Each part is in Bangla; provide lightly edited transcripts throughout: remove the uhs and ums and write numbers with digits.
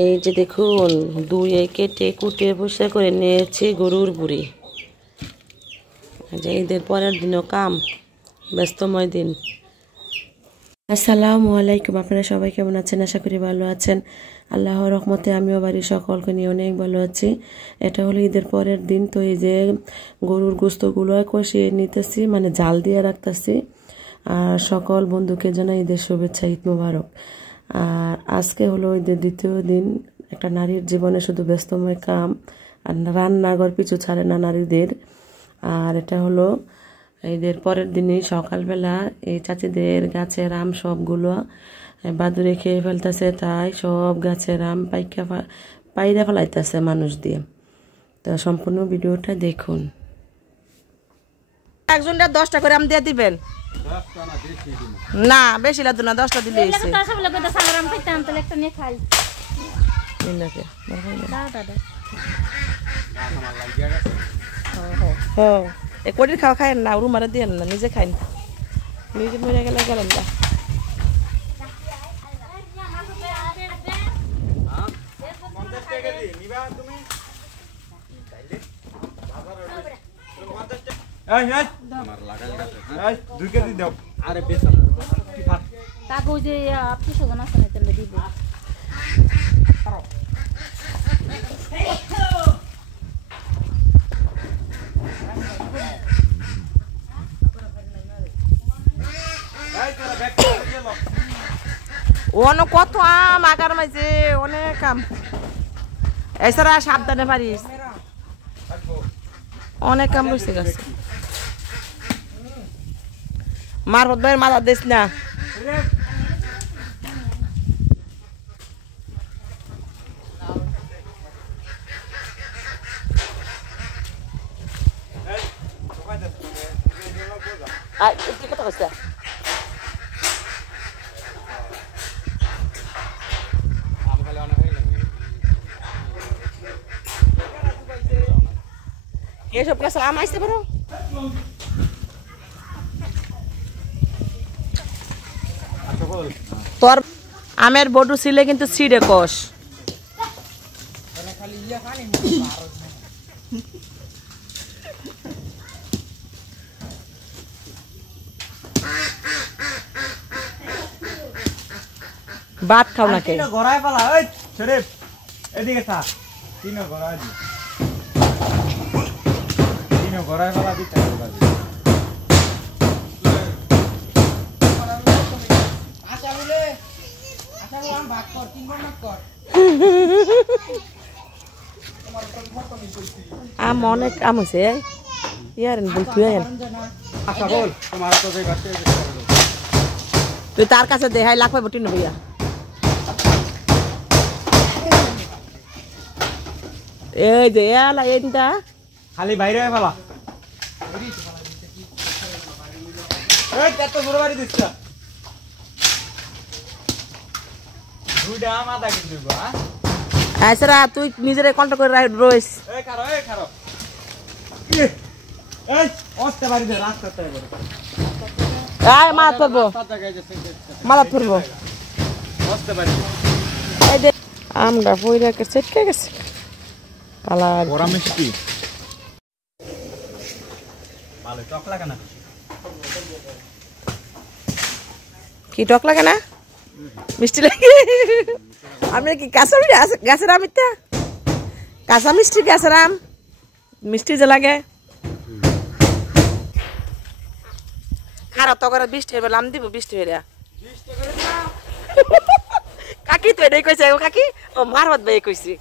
এই যে দেখুন দুয়ে কেটে কুটে বসে করে নিয়েছি গরুর বুড়ি। যে ঈদের পরের দিনও কাম, ব্যস্তময় দিন। আসসালামু আলাইকুম, আপনারা সবাই কেমন আছেন? আশা করি ভালো আছেন। আল্লাহর রহমতে আমিও বাড়ির সকলকে নিয়ে অনেক ভালো আছি। এটা হলো ঈদের পরের দিন, তো এই যে গরুর গোস্তগুলো কষিয়ে নিতেছি, মানে জাল দিয়ে রাখতেছি। আর সকল বন্ধুকে জানাই ঈদের শুভেচ্ছা, ঈদ মোবারক। আর আজকে হলো ঈদের দ্বিতীয় দিন। একটা নারীর জীবনে শুধু ব্যস্তময় কাম, আর রান্নাঘর পিছু ছাড়ে না নারীদের। আর এটা হলো ঈদের পরের দিনই সকালবেলা এই চাচিদের গাছের আম সবগুলো বাদুড়ে খেয়ে ফেলতেছে, তাই সব গাছের আম পাইরা ফেলাইতেছে মানুষ দিয়ে। তো সম্পূর্ণ ভিডিওটা দেখুন। একজনটা 10টা করে আম দিয়ে দিবেন। না বেশি লাগতো না, 10টা দিলে কটির খাওয়া খায় না, রুমারে দিয়ে না, নিজে খাই না, নিজে মরে গেলে গেলেন না। অনেক কত আম আগার মাঝে অনেক আম, এছাড়া সাবধানে পারিস, অনেক আম রয়েছে গাছে। মার ভাইয়ের মাথা দিস না। কথা কইছে এসব গাছ আম আসতে পারো। তোর আমের বডু ছিলে কিন্তু ছিঁড়ে কষ। ভাত খাও না কে? গড়াই পালা ওই শরীফ এদিকে থা। তিনো গড়াই দি। তিনো গড়াই পালা দিতে হবে। আচ্ছা বলে আচ্ছা ওয়ান ভাগ কর, তিন ভাগ কর। আম অনেক আম হয়েছে ইয়ার বলতে। আচ্ছা বল তোমার তো যে গাছে তুই তার কাছে দেখাই লাখ পাই বটি নবইয়া। এই যে এলা এইটা খালি বাইরে ফেলা। এই কত বড় বাড়ি দিচ্ছ? দুইটা আম আদা কিন্তু গো। হ্যাঁ স্যার, তুই নিজের কন্ট্রোল করে রইস। এই খারো এই খারো। এই অস্তে বাড়ি দে রাস্তাতে বড়। এই মাছ ধরবো, মালা ধরবো। অস্তে বাড়ি এই দে আমরা পয়রা কে সেটকে গেছে পালা বড় মিষ্টি। ভালো টক লাগে না? কি টক লাগে না? মিষ্টি লাগে। আমি কি কাঁচা গাছের আম, ইত্যা কাঁচা মিষ্টি গাছের আম মিষ্টি যে লাগে। খারাপ তো করে 20 টাকা আম দিব, 20 টাকা। কাকি তো এটাই কইছে, কাকি ও মারবত ভাই কইছি।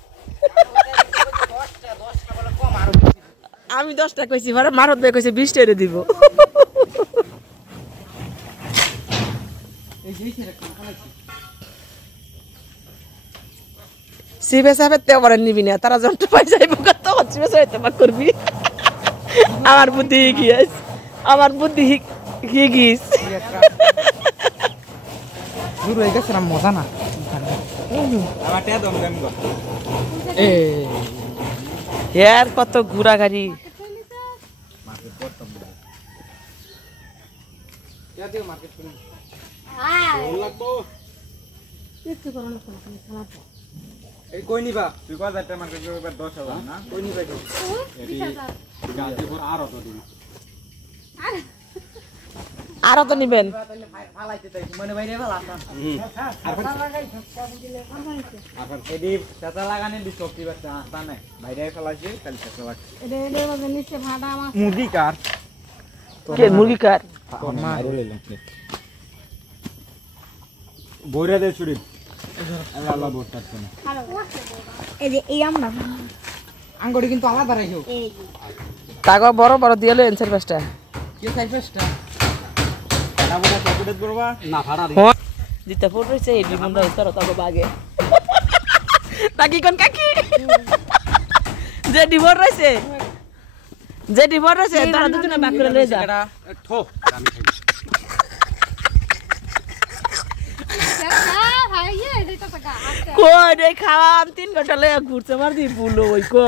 আমি 10টা কইছি, মারবত ভাই কইছে 20 টাকা দিব। সিবে সাহেব তেবার নিবি না, তারা যন্ত্র পাই যাইব তখন সিবে সাহেব তেবার করবি। আমার বুদ্ধি গিয়েছ, আমার বুদ্ধি গিয়েছ। শুরু হয়ে গেছে না, মজা না। আমার তে দম দম গো। ইয়ার কত ঘোড়া গাড়ি। মার্কেট করতাম না। কে দিও মার্কেট করে? হ্যাঁ ভালো লাগতো। এই কই নিবা তুই কয় যাতে আমাকে 10,000 না কই নিবা এটি গাছে পর আরো তো দিবি আরো তো নিবেন ফালাইতে তাই মনে বাইরে ফালাতাম আর এডি চাচা লাগানে দি চকি বাচ্চা আসতা নাই বাইরে ফালাইছে কাল চাচা লাগ এদের মধ্যে নিচে ভাড়া আমার মুরগি কার কে মুরগি কার মারো লইলাম বইরা দে ছুরি আল্লাহ আল্লাহ বলতাছ না এই যে এই আমরা আঙ্গুরি কিন্তু আলাদা রাখিও এই তাগো বড় বড় দিয়ে লই এনসার পাঁচটা কি চাই পেস্টটা না বলে চকলেট করবা না ভাড়া দি দিতে ফোট রইছে এই জীবনটা ইস্তর তাগো বাগে তাকি কোন কাকি যে ডিভোর রইছে তারা দুজনে বাক করে লই যা ঠো আমি খাই ভাই এই এটা টাকা আজকে কই রে খাওয়া 3 ঘন্টা লয়ে ঘুরছে মার দি বুলো ওই কো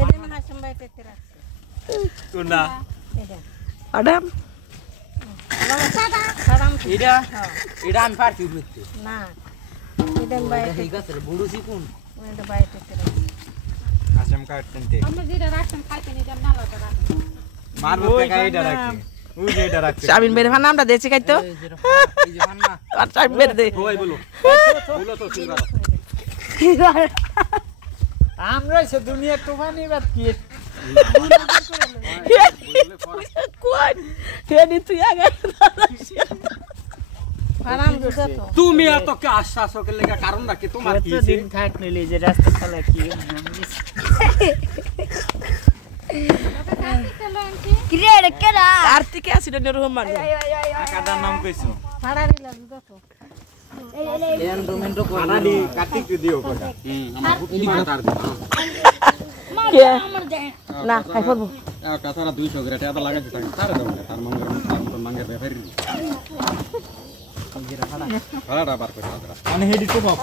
এদের মনে হয় সম্ভব পেতে রাখছে কোনা আডাম বাবা সাদা সাদাম এটা আমি পারছি উঠতে না এদের বাইরে ঠিক আছে বুড়ো সিকুন এদের বাইরে পেতে রাখছে আসাম কাটতে আমরা যেটা রাখছেন খাইতে নিতাম না লটা রাখছেন মারবো টাকা এটা রাখছি ওই যে এটা রাখছি শামিন বের ভান নামটা দেছি খাইতো এই যে মান্না আর চাই বের দে ওই বলো তো সিলভার আমরা সে দুনিয়া তুফানি বাত কি কই হেডি তুই আগে হারাম দুটো তো তুমি এত কে আশ্বাস ওকে লাগা কারণ রাখি তোমার কি দিন থাক নিলে যে রাস্তা চালা কি ক্রিয়েট কেডা কার্তিক অ্যাসিড এর রহমান কাটার নাম কইছো ভাড়া দিলাম দুটো তো এন্ডোমেন্টো খানা দি কাটিক দিও কোটা আমার বুদ্ধি মাতার কে আমার দেখ না খাই পড়বো কাছাড়া 200 গ্রাম টাকা লাগাইছে তারে দাও তার মাঙ্গে দে ফেরি ভাড়াটা বার করে দাও মানে হেডি তো বাপ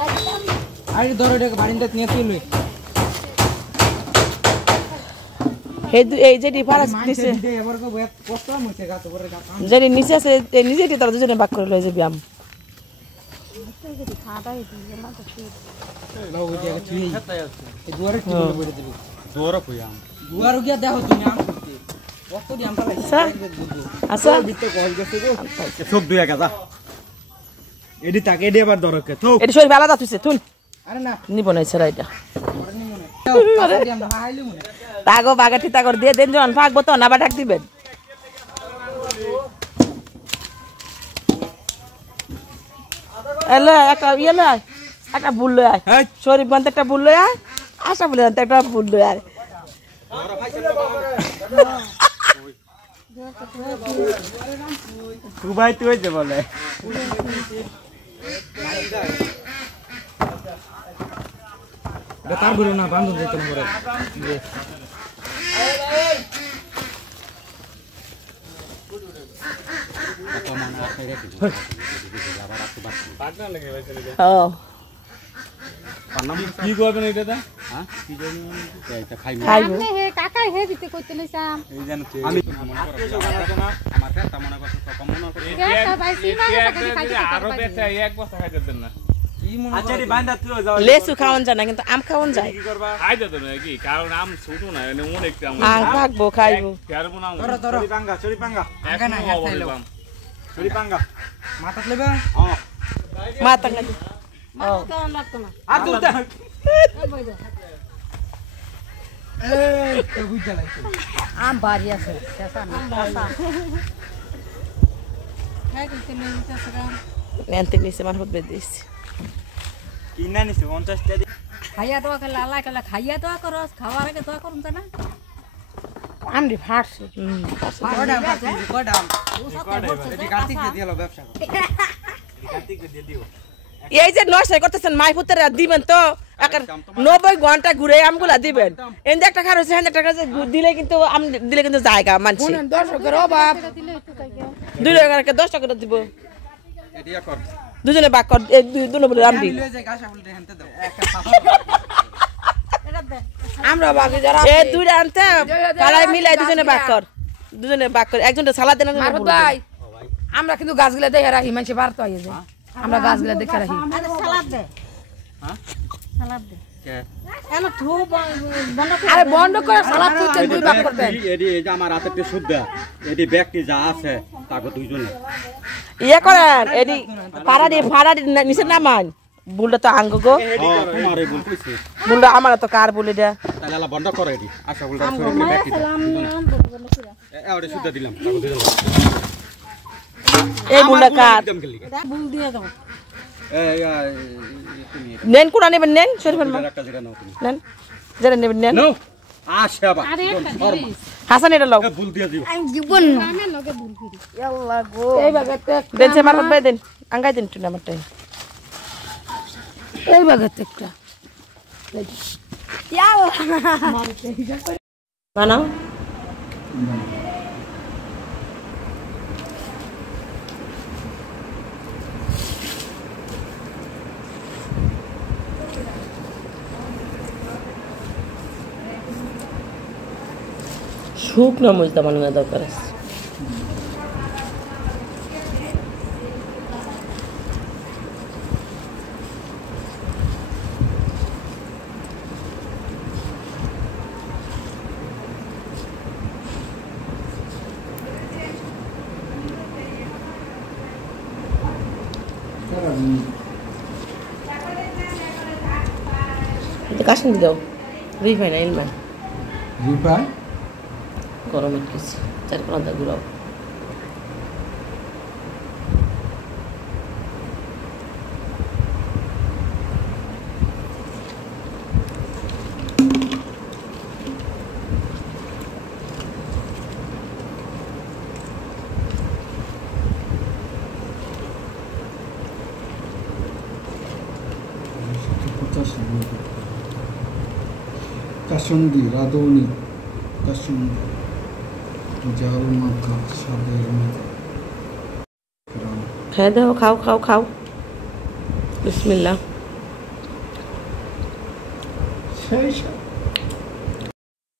আরে ধরে এটা বাড়িতে নিয়ে তুই লই এই যে ডিফারেন্স দিছে এবার কো কষ্ট মইছে গাছ করে গাছ যেটি নিচে আছে নিজে তারা দুজনে বাক করে লই যে ব্যায়াম খাটাই দিই না তো লাও গিয়ে গেছি এই দুয়ারে কি বলে দিবি দুয়ারে কই আম দুয়ারে গিয়া দেখো তুমি আম করতে কত দি আমটা আচ্ছা আচ্ছা দিতে কল গেছে গো সব দুই একা যা এডি তাকে এডি আবার দরকে তো এটি শরীর ভালো যাচ্ছে তুই আরে না নিব না ছাড়া এটা মরনি মনে দি আমরা হাইলি মনে তাগো বাগা ঠিতা করে দিয়ে দেন জন ভাগবো তো না বা ডাক দিবেন এলে একটা ইয়ে লয় একটা বুল লয় হ্যাঁ শরীফ বান্ধে একটা বুল লয় আশা বলে একটা বুল লয় কুবাই তুই যে বলে তার বলো না বান্ধব যেতে মরে ও কি করবেন এটা হ্যাঁ কি জানি এটা খাইবো খাইবো আপনি হে কাকাই হে দিতে কইতে লইছাম এই জানো আমি আত্মীয় জোগাড় করব না আমার পেটটা মনে করতে তো কম মনে করে একটা ভাই সিমা সাথে খাইতে আরো বেচা এক বস্তা খাইতে দেন না কি মনে আচ্ছা রে বান্দা তুই যাও লেসু খাওয়ান যায় না কিন্তু আম খাওয়ান যায় কি করবা খাইতে দেন নাকি কারণ আম ছোট না এনে অনেক আম আম ভাগবো খাইবো কেয়ার বনাম ধরো চুরি পাঙ্গা আগে না খাইলাম চুরি পাঙ্গা মাথাত লেবা হ্যাঁ মাতা লাগি ও কেমন লাগতো না আর তুই দে এই বই দে এই তো বুঝা লাগছে আম বাড়ি আছে শেষা না খাই দিতে নেই তাছাড়া নেনতে নিছে মান হবে দিস কিনা নিছে 50 টাকা খাইয়া তো কে লালা কে খাইয়া তো করস খাওয়ার আগে তো করুম তা না আমরি ফাটছে কডাম কডাম এটি কার্তিক কে দিলো ব্যবসা কার্তিক কে দিয়ে দিও এই যে নষ্ট করতেছেন মাই পুত্রে দিবেন তো 90 ঘন্টা ঘুরে আমগুলা দিবেন এন্ড একটা খার হইছে একটা কাছে দিলে কিন্তু আম দিলে কিন্তু জায়গা মানছি 10 করে অভাব দিলে একটু তাই 2 টাকা 10 টাকা দিব এটিয়া কর দুজনে বাক কর দুনো বলে আমদি লয়ে যায় গাছা বলতে হেনতে দাও একটা এটা দে আমরা বাকি যারা এই দুইটা আনতে কালাই মিলাই দুজনে বাক কর একজনটা সালাদ দেন ভাই আমরা কিন্তু গাছগুলা দেই রাখি মানুষ বাড়তো আইয়ে যায় আমরা গাছগুলো দেখে রাখি আরে বন্ধ করে সালাদ তুই দুই ভাগ করবেন এডি এই যে আমার হাতে সুদ্ধা এডি ব্যক্তি যা আছে তাকে দুইজনে ইয়ে করেন এডি ভাড়া নিচে নামান বুলটা তো আঙ্গ গো তোমারে বল কইছে বুলটা আমার তো কার বলে দেয়া তাহলে আলা বন্ধ করে এডি আশা বলটা সরে ব্যক্তি এওরে সুদ্ধা দিলাম তাকে দুইজন এই বুলটা কার বুল দিয়ে দাও নেন কোনা নেবেন নেন শরীফের মা একটা জায়গা নাও তুমি নেন যেটা নেবেন নেন নাও আশা বা হাসান এটা লও ভুল দিয়া দিও আমি জীবন আমি লগে ভুল করি আল্লাহ গো এই বাগাতে দেন সে মারফত বাই দেন আঙ্গাই দেন টুনা আমারটাই এই বাগাতে একটা বানাও শুকনো মরিচ বানানো দরকার আছে কাশিন দাও রিফাইন ইলমা রিফাই গরমের কিছু চার পাঁচটা ঘুরাও কাসুন্দি রাধুনি কাসুন্দি জাল মাখা স্বাদের মতো খেয়ে দাও খাও খাও খাও বিসমিল্লাহ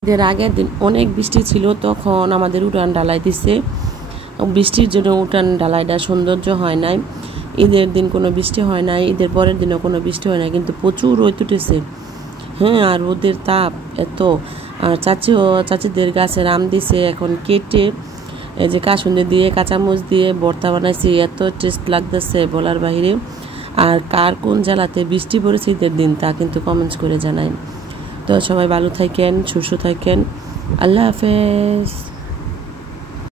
এর আগের দিন অনেক বৃষ্টি ছিল তখন আমাদের উঠান ডালাই দিছে বৃষ্টির জন্য উঠান ডালাইটা সৌন্দর্য হয় নাই ঈদের দিন কোনো বৃষ্টি হয় নাই ঈদের পরের দিনও কোনো বৃষ্টি হয় নাই কিন্তু প্রচুর রোদ উঠেছে হ্যাঁ আর রোদের তাপ এত আর চাচিদের গাছের আম দিছে এখন কেটে এই যে কাসুন্দি দিয়ে কাঁচামরিচ দিয়ে ভর্তা বানাইছি এত টেস্ট লাগতেছে বলার বাইরে আর কার কোন জেলাতে বৃষ্টি পড়েছে ঈদের দিন তা কিন্তু কমেন্টস করে জানাই তো সবাই ভালো থাকেন সুস্থ থাকেন আল্লাহ হাফেজ